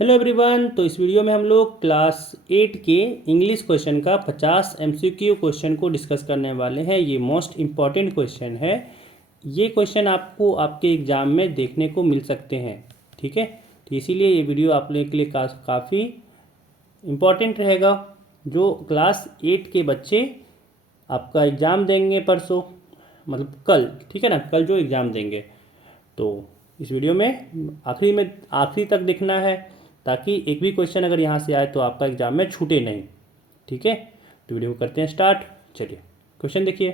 Hello everyone. तो इस video में हम लोग क्लास 8 के इंग्लिश क्वेश्चन का 50 एमसीक्यू क्वेश्चन को डिस्कस करने वाले हैं। ये मोस्ट इम्पॉर्टेंट क्वेश्चन है। ये क्वेश्चन आपको आपके एग्ज़ाम में देखने को मिल सकते हैं। ठीक है, तो इसीलिए ये वीडियो आप लोगों के लिए काफ़ी इम्पॉर्टेंट रहेगा। जो क्लास 8 के बच्चे आपका एग्ज़ाम देंगे परसों, मतलब कल, ठीक है ना, कल जो एग्ज़ाम देंगे, तो इस वीडियो में आखिरी तक देखना है, ताकि एक भी क्वेश्चन अगर यहाँ से आए तो आपका एग्जाम में छूटे नहीं। ठीक है, तो वीडियो को करते हैं स्टार्ट। चलिए क्वेश्चन देखिए।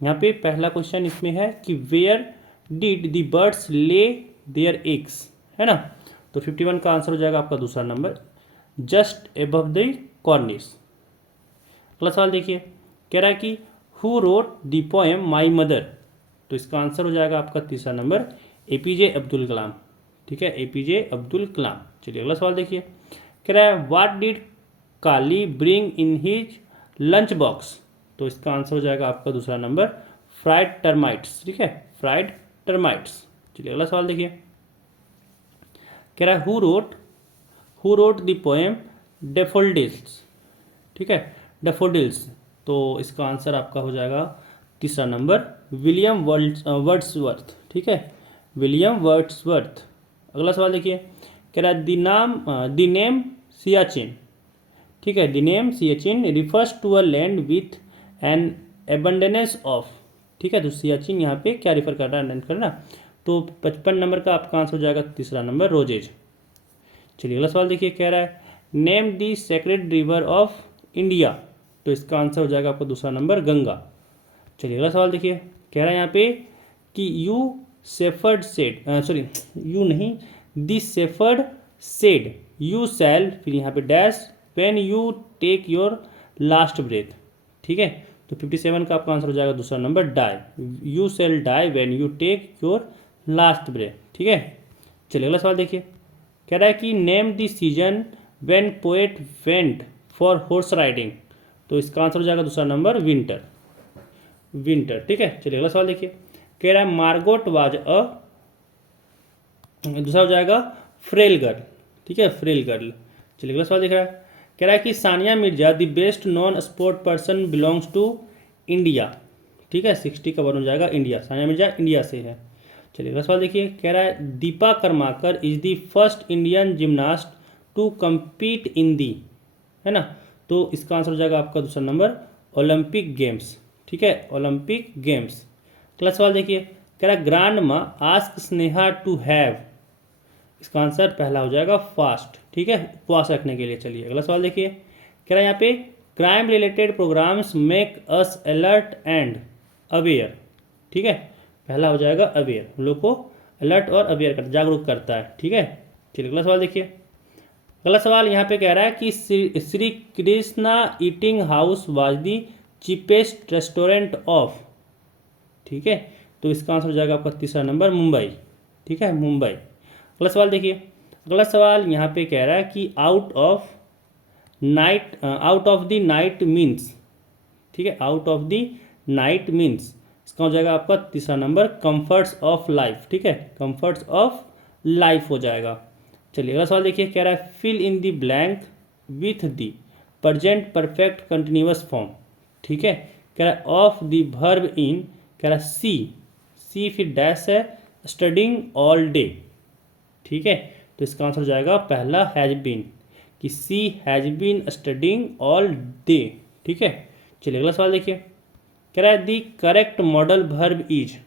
यहाँ पे पहला क्वेश्चन इसमें है कि where did the birds lay their eggs, है ना। तो 51 का आंसर हो जाएगा आपका दूसरा नंबर, जस्ट एबव द कॉर्निस। अगला सवाल देखिए, कह रहा है कि who wrote the poem my mother. तो इसका आंसर हो जाएगा आपका तीसरा नंबर, एपीजे अब्दुल कलाम। ठीक है, एपीजे अब्दुल कलाम। चलिए अगला सवाल देखिए, कह रहा है what did Kali bring in his lunch box. तो इसका आंसर हो जाएगा आपका दूसरा नंबर, फ्राइड टर्माइट्स। ठीक है, फ्राइड टर्माइट्स। चलिए अगला सवाल देखिए, कह रहा है who wrote the poem daffodils. ठीक है, डेफोडिल्स। तो इसका आंसर आपका हो जाएगा तीसरा नंबर, विलियम वर्ड्सवर्थ। ठीक है, विलियम वर्ड्सवर्थ। अगला सवाल देखिए, कह रहा है द नेम सियाचिन। ठीक है, the name Siachen refers to a land with an abundance of. ठीक है, तो सियाचिन यहाँ पे क्या रिफर कर रहा है, करना। तो 55 नंबर का आपका आंसर हो जाएगा तीसरा नंबर, रोजेज। चलिए अगला सवाल देखिए, कह रहा है name the sacred river of India. तो इसका आंसर हो जाएगा आपका दूसरा नंबर, गंगा। चलिए अगला सवाल देखिए, कह रहा है यहाँ पे कि you shepherd said, sorry you नहीं, the shepherd said you shall, फिर यहाँ पे dash, when you take your last breath. ठीक है, तो 57 का आपका आंसर हो जाएगा दूसरा number, die, you shall die when you take your last breath. ठीक है, चलिए अगला सवाल देखिए, कह रहा है कि name the season when poet went for horse riding. तो इसका आंसर हो जाएगा दूसरा नंबर, विंटर, विंटर। ठीक है, चलिए अगला सवाल देखिए, कह रहा है मार्गोट वाज अ, दूसरा हो जाएगा फ्रेल गर्ल। ठीक है, फ्रेल गर्ल। चलिए अगला सवाल देख रहा है, कह रहा है कि Sania Mirza the best non sport person belongs to India. ठीक है, 60 का वन हो जाएगा इंडिया, सानिया मिर्जा इंडिया से है। चलिए अगला सवाल देखिए, कह रहा है Deepa Karmakar is the first Indian gymnast to compete in the, है ना। तो इसका आंसर हो जाएगा आपका दूसरा नंबर, ओलंपिक गेम्स। ठीक है, ओलंपिक गेम्स। अगला सवाल देखिए, कह रहा है ग्रांड माँ आस्क स्नेहा टू हैव। इसका आंसर पहला हो जाएगा फास्ट। ठीक है, उपवास रखने के लिए। चलिए अगला सवाल देखिए, कह रहा है यहाँ पे crime related programs make us alert and aware. ठीक है, पहला हो जाएगा अवेयर, हम लोग को अलर्ट और अवेयर कर, जागरूक करता है। ठीक है, चलिए अगला सवाल देखिए। अगला सवाल यहाँ पे कह रहा है कि Shri Krishna eating house was the cheapest restaurant of. ठीक है, तो इसका आंसर हो जाएगा आपका तीसरा नंबर, मुंबई। ठीक है, मुंबई। अगला सवाल देखिए, अगला सवाल यहाँ पे कह रहा है कि out of the night means. ठीक है, out of the night means, इसका हो जाएगा आपका तीसरा नंबर, कंफर्ट्स ऑफ लाइफ। ठीक है, कंफर्ट्स ऑफ लाइफ हो जाएगा। चलिए अगला सवाल देखिए, कह रहा है fill in the blank with the present perfect continuous form. ठीक है, कह रहा है ऑफ द वर्ब इन, कह रहा है सी फिर डैश है, स्टडिंग ऑल डे। ठीक है, तो इसका आंसर हो जाएगा पहला, हैज बीन, कि she has been studying all day. ठीक है, चलिए अगला सवाल देखिए, कह रहा है the correct modal verb is.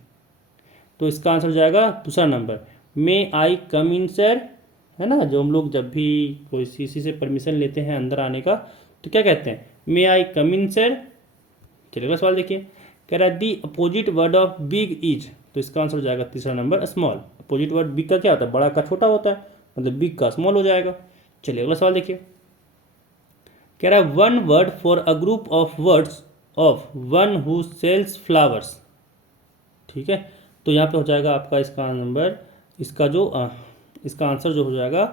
तो इसका आंसर हो जाएगा दूसरा नंबर, मे आई कम इन सर, है ना। जो हम लोग जब भी कोई किसी से परमिशन लेते हैं अंदर आने का, तो क्या कहते हैं, मे आई कम इन सर। चलिए अगला सवाल देखिए, कह रहा है the opposite word of big is. तो इसका आंसर हो जाएगा तीसरा number, small. Opposite word big का क्या होता है, बड़ा का छोटा होता है, मतलब बिग का स्मॉल हो जाएगा। चलिए अगला सवाल देखिए, कह रहा है one word for a group of words of one who sells flowers. ठीक है, तो यहाँ पे हो जाएगा आपका इसका नंबर, इसका आंसर जो हो जाएगा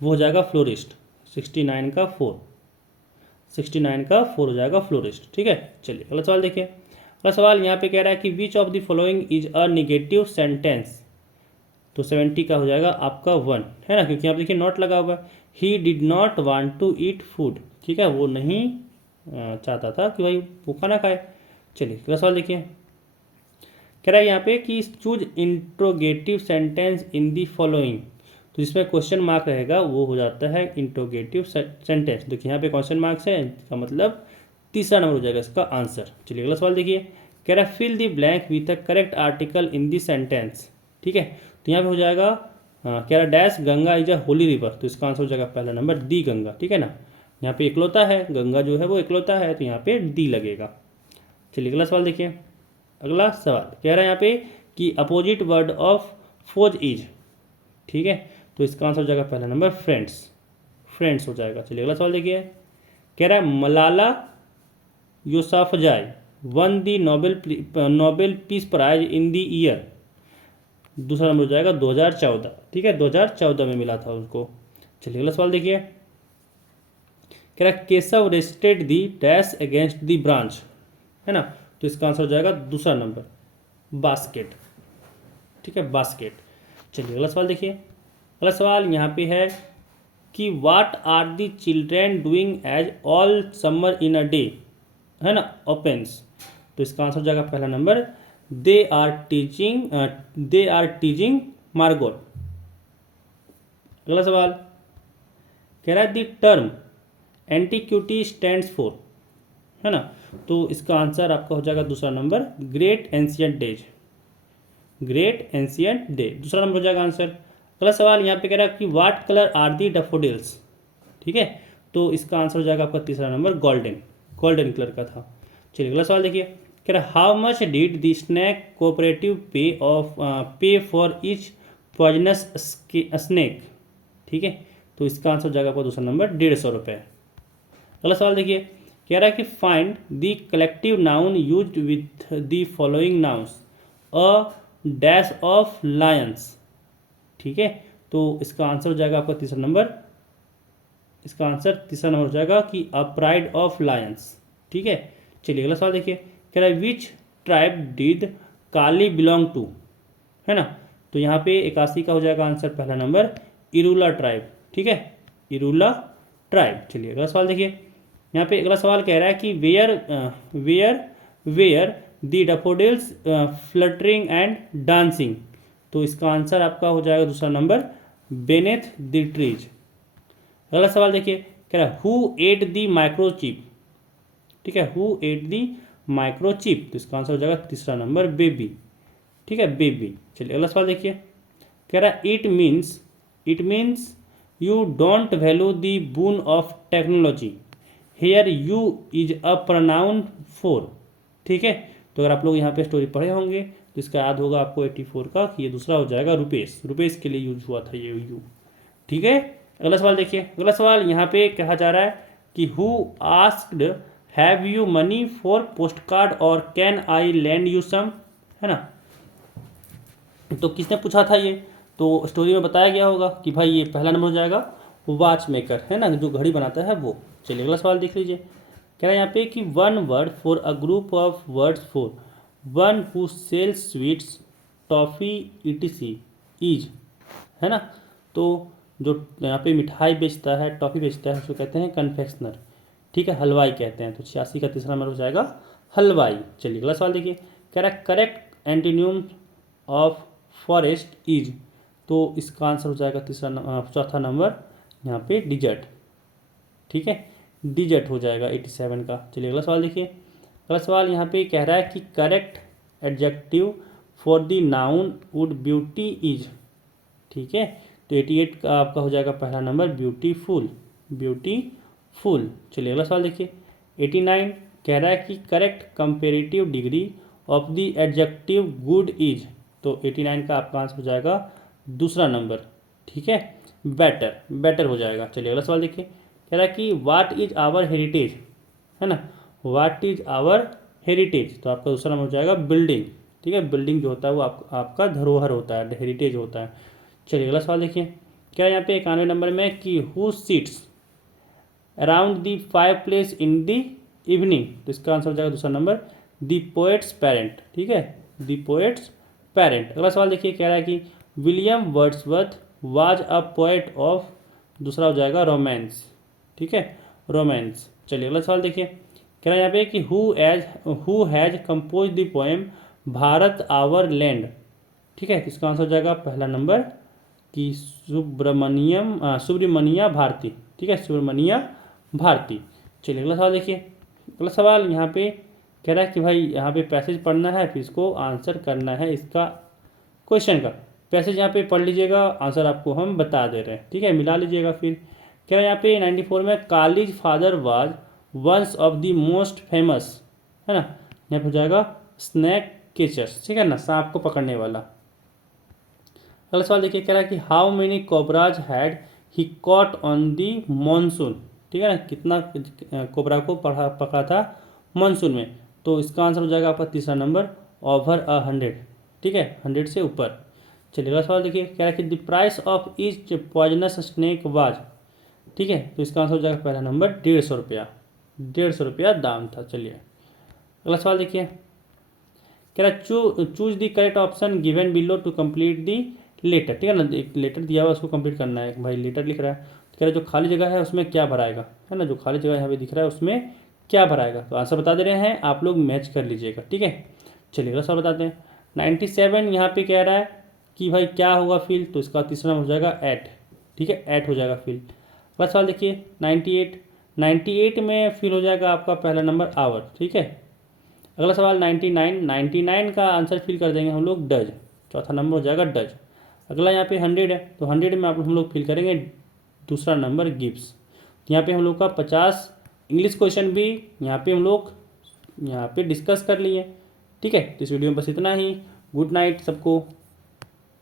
वो हो जाएगा फ्लोरिस्ट। 69 का 4, 69 का 4 हो जाएगा फ्लोरिस्ट। ठीक है, चलिए अगला सवाल देखिए। अगला सवाल यहाँ पे कह रहा है कि which of the following is a negative sentence. तो 70 का हो जाएगा आपका 1, है ना, क्योंकि यहाँ पे देखिए नॉट लगा हुआ है। He did not want to eat food, ठीक है, वो नहीं चाहता था कि भाई वो खाना खाए। चलिए अगला सवाल देखिए, कह रहा है यहाँ पे कि choose interrogative sentence in the following. तो जिसमें क्वेश्चन मार्क रहेगा वो हो जाता है इंट्रोगेटिव सेंटेंस। देखिए यहाँ पे क्वेश्चन मार्क्स है, इसका मतलब तीसरा नंबर हो जाएगा इसका आंसर। चलिए अगला सवाल देखिए, कह रहा है fill the blank with the correct article in the sentence, ठीक है। तो यहाँ पे हो जाएगा कह रहा dash Ganga is a holy river, तो इसका आंसर हो जाएगा पहला नंबर दी गंगा, ठीक है ना। यहाँ पे इकलौता है, गंगा जो है वो इकलौता है, तो यहाँ पे डी लगेगा। चलिए अगला सवाल देखिए, अगला सवाल कह रहा है यहाँ पे कि अपोजिट वर्ड ऑफ फोज इज, ठीक है, तो इसका आंसर हो जाएगा पहला नंबर फ्रेंड्स, फ्रेंड्स हो जाएगा। चलिए अगला सवाल देखिए, कह रहा है Malala Yousafzai won the Nobel peace prize in the year, दूसरा नंबर हो जाएगा 2014, ठीक है, 2014 में मिला था उसको। चलिए अगला सवाल देखिए, कह रहा है Keshav rested the dash against the branch, है ना, तो इसका आंसर हो जाएगा दूसरा नंबर बास्केट, ठीक है, बास्केट। चलिए अगला सवाल देखिए, अगला सवाल यहाँ पे है कि what are the children doing as all summer in a day, है ना, ओपन्स, तो इसका आंसर हो जाएगा पहला number they are teasing Margot. अगला सवाल कह रहा है the term antiquity stands for, है ना, तो इसका आंसर आपका हो जाएगा दूसरा number great ancient days, great ancient day, दूसरा नंबर हो जाएगा आंसर। अगला सवाल यहाँ पे कह रहा है कि what colour are the daffodils, ठीक है, तो इसका आंसर हो जाएगा आपका तीसरा नंबर गोल्डन, गोल्डन कलर का था। चलिए अगला सवाल देखिए, कह रहा है how much did the snake cooperative पे फॉर ईच पॉइजनस स्नैक, ठीक है, तो इसका आंसर हो जाएगा आपका दूसरा नंबर 150 रुपये। अगला सवाल देखिए, कह रहा है कि find the collective noun used with the following nouns a dash of Lions, ठीक है, तो इसका आंसर हो जाएगा आपका तीसरा नंबर, इसका आंसर तीसरा नंबर हो जाएगा कि अ प्राइड ऑफ लायंस, ठीक है। चलिए अगला सवाल देखिए, कह रहा है which tribe did Kali belong to, है ना, तो यहाँ पे 81 का हो जाएगा आंसर पहला नंबर इरूला ट्राइब, ठीक है, इरूला ट्राइब। चलिए अगला सवाल देखिए, यहाँ पे अगला सवाल कह रहा है कि where the daffodils fluttering and dancing, तो इसका आंसर आपका हो जाएगा दूसरा नंबर बेनेथ द ट्रीज। अगला सवाल देखिए, कह रहा है हु एट द माइक्रोचिप, ठीक है, हु एट द माइक्रोचिप, तो इसका आंसर हो जाएगा तीसरा नंबर बेबी, ठीक है, बेबी। चलिए अगला सवाल देखिए, कह रहा है it means you don't value the boon of technology, here you is a pronoun for, ठीक है, तो अगर आप लोग यहाँ पे स्टोरी पढ़े होंगे तो इसका याद होगा आपको 84 का कि ये दूसरा हो जाएगा रुपेश, रुपेश के लिए यूज हुआ था ये यू, ठीक है। अगला सवाल देखिए, अगला सवाल यहाँ पे कहा जा रहा है कि who asked have you money for post card और can I lend you some, है ना, तो किसने पूछा था ये, तो स्टोरी में बताया गया होगा कि भाई ये पहला नंबर हो जाएगा वॉच मेकर, है ना, जो घड़ी बनाता है वो। चलिए अगला सवाल देख लीजिए, कह रहा है यहाँ पे कि one word for a group of words for one who sells sweets toffee etc is, है ना, तो जो यहाँ पे मिठाई बेचता है, टॉफ़ी बेचता है, उसको कहते हैं कन्फेक्शनर, ठीक है, हलवाई कहते हैं, तो 86 का तीसरा नंबर हो जाएगा हलवाई। चलिए अगला सवाल देखिए, कह रहा है करेक्ट एंटीनियम ऑफ फॉरेस्ट इज, तो इसका आंसर हो जाएगा चौथा नंबर यहाँ पे डिजर्ट, ठीक है, डिजर्ट हो जाएगा 87 का। चलिए अगला सवाल देखिए, अगला सवाल यहाँ पे कह रहा है कि correct adjective for the noun would beauty is, ठीक है, तो 88 का आपका हो जाएगा पहला नंबर ब्यूटीफुल, ब्यूटीफुल। चलिए अगला सवाल देखिए, 89 कह रहा है कि correct comparative degree of the adjective good is, तो 89 का आपका आंसर हो जाएगा दूसरा नंबर, ठीक है, बेटर, बेटर हो जाएगा। चलिए अगला सवाल देखिए, कह रहा है कि व्हाट इज आवर हेरिटेज, है ना, व्हाट इज आवर हेरिटेज, तो आपका दूसरा नंबर हो जाएगा बिल्डिंग, ठीक है, बिल्डिंग जो होता है वो आपका धरोहर होता है, हेरिटेज होता है। चलिए अगला सवाल देखिए, क्या यहाँ पे 91 नंबर में कि who seats around the five place in the evening, तो इसका आंसर हो जाएगा दूसरा नंबर द पोएट्स पेरेंट, ठीक है, द पोएट्स पेरेंट। अगला सवाल देखिए, कह रहा है कि William Wordsworth was a poet of दूसरा हो जाएगा रोमांस, ठीक है, रोमांस। चलिए अगला सवाल देखिए, कह रहा है यहाँ पे कि who has compose the poem Bharat our land, ठीक है, इसका आंसर हो जाएगा पहला नंबर कि सुब्रमण्या भारती, ठीक है, सुब्रमण्या भारती। चलिए अगला सवाल देखिए, अगला सवाल यहाँ पे कह रहा है कि भाई यहाँ पे पैसेज पढ़ना है, फिर इसको आंसर करना है इसका क्वेश्चन का। पैसेज यहाँ पे पढ़ लीजिएगा, आंसर आपको हम बता दे रहे हैं, ठीक है, मिला लीजिएगा। फिर कह रहा है यहाँ पे 94 में Kali's father was once of the most famous, है ना, यहाँ पे हो जाएगा स्नैक केचर्स, ठीक है ना, सांप को पकड़ने वाला। अगला सवाल देखिए, कह रहा है कि how many cobras had he caught on the monsoon, ठीक है ना, कितना कोबरा को पकड़ा था मानसून में। तो इसका आंसर हो जाएगा आपका तीसरा नंबर ओवर 100, ठीक है, 100 से ऊपर। चलिए अगला सवाल देखिए, कह रहा है कि the price of each poisonous snake was, ठीक है, तो इसका आंसर हो जाएगा पहला नंबर 150 रुपया, 150 रुपया दाम था। चलिए अगला सवाल देखिए, कह रहा है choose the correct option given below to complete the letter, ठीक है ना, एक लेटर दिया हुआ उसको कंप्लीट करना है। भाई लेटर लिख रहा है, तो कह रहा है जो खाली जगह है उसमें क्या भराएगा, है ना, जो खाली जगह यहाँ पे दिख रहा है उसमें क्या भराएगा। तो आंसर बता दे रहे हैं, आप लोग मैच कर लीजिएगा, ठीक है। चलिए अगला सवाल बताते हैं, 97 यहाँ पे कह रहा है कि भाई क्या होगा फील्ड, तो इसका तीसरा हो जाएगा एट, ठीक है, एट हो जाएगा फील्ड। अगला सवाल देखिए 98 में फिल हो जाएगा आपका पहला नंबर आवर, ठीक है। अगला सवाल 99 का आंसर फिल कर देंगे हम लोग डज, चौथा नंबर हो जाएगा डज। अगला यहाँ पे 100 है, तो 100 में आप हम लोग फिल करेंगे दूसरा नंबर गिव्स। यहाँ पे हम लोग का 50 इंग्लिश क्वेश्चन भी यहाँ पे हम लोग यहाँ पे डिस्कस कर लिए, ठीक है। तो इस वीडियो में बस इतना ही। गुड नाइट सबको।